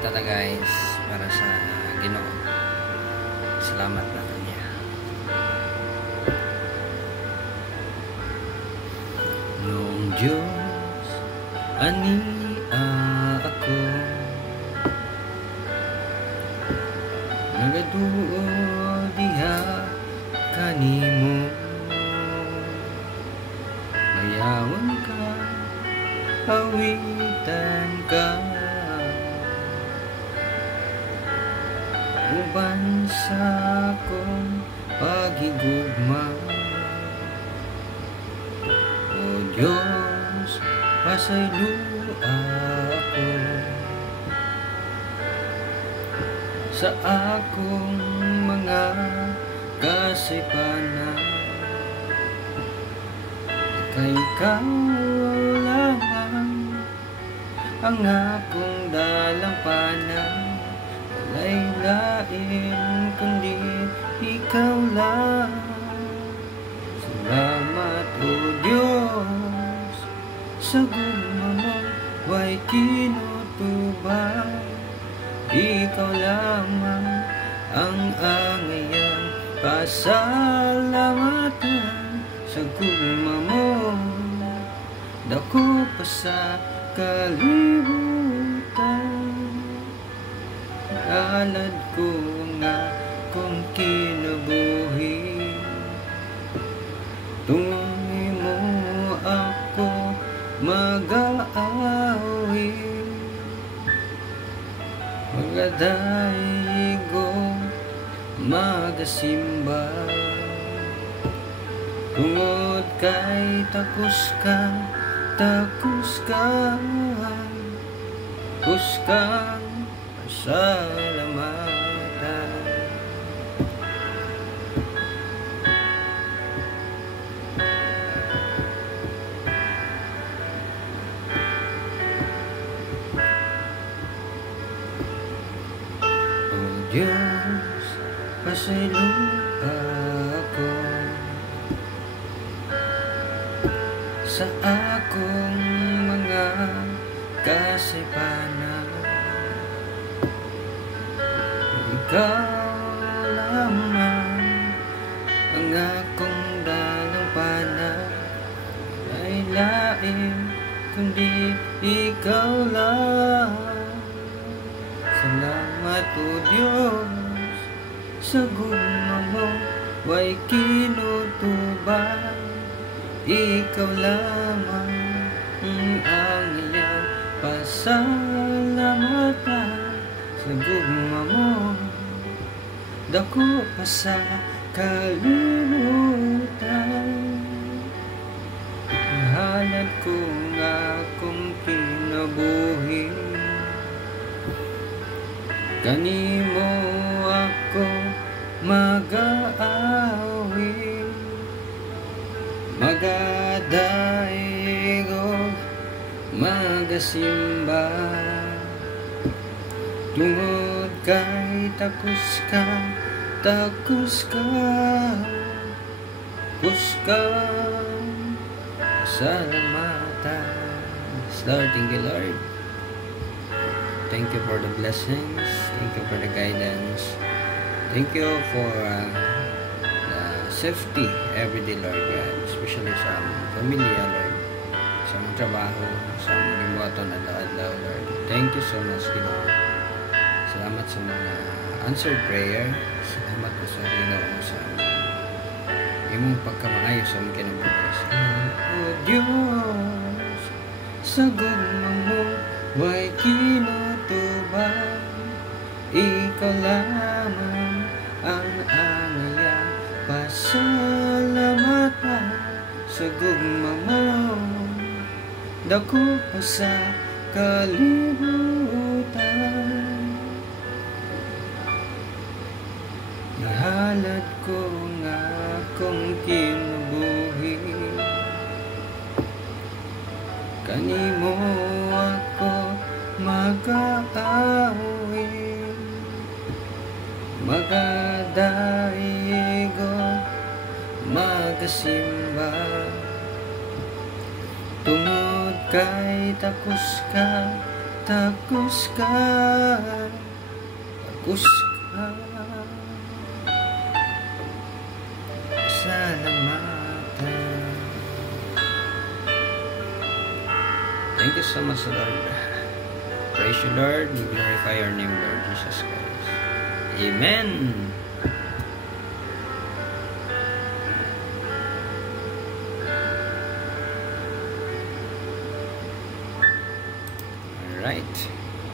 tata guys para sa Ginoo. Salamat na kanya. Noong Diyos ania ako nagaduo diha kanimo, mayawon ka, awitan ka, uban sa akong paghigugma. O Diyos, pasaylo ako sa akong mga kasipanan, kay ikaw lamang ang akong dalampanan. Walay lain kundi ikaw lang. Salamat o Diyos sa gugma mo, way kinutubang. Ikaw lamang ang angayang pasalamatan. Sa gugma mo, dako pa sa kalibutan. Alad ko nga kung kinabuhi, tungoy mo ako mag-aawi, magadayigo, magasimba. Tungod kay takus ka, kuskan salamatan. O Diyos, pasaylo ako sa akong mga kasipanan. Ikaw lamang ang akong dalampanan, ay lain kundi ikaw lang. Salamat o Diyos sa gugma mo, way kinutubang. Ikaw lamang ang iyang pasalamatan. Sa gugma mo, dako pa sa kalimutan. Hanap ko nga kung kinabuhi, kanimo ako mag-aawi, magadayigo, magasimba. Tungod kay takus ka, salamatan. Lord, thank you Lord. Thank you for the blessings. Thank you for the guidance. Thank you for the safety everyday, Lord God. Especially sa pamilya, Lord. Sa mga trabaho, sa mga gibuhaton na adlaw, Lord. Thank you so much, Ginoo. Salamat sa mga answered prayer. Salamat po sa Ginoo sa imong pagkamaayo sa mga kinabuhi. O Diyos, sa gugma mo, way kinutubang. Ikaw lamang ang angayang pasalamatan. Sa gugma mo, dako pa sa kalibutan. Ihalad ko nga kung kinabuhi, kanimo ako mag-aawi, magadayigo, magasimba. Tungod kay takus ka, Tagos ka, tagos ka, salamatan. Thank you so much, Lord. Praise you, Lord. We glorify your name, Lord Jesus Christ. Amen. All right.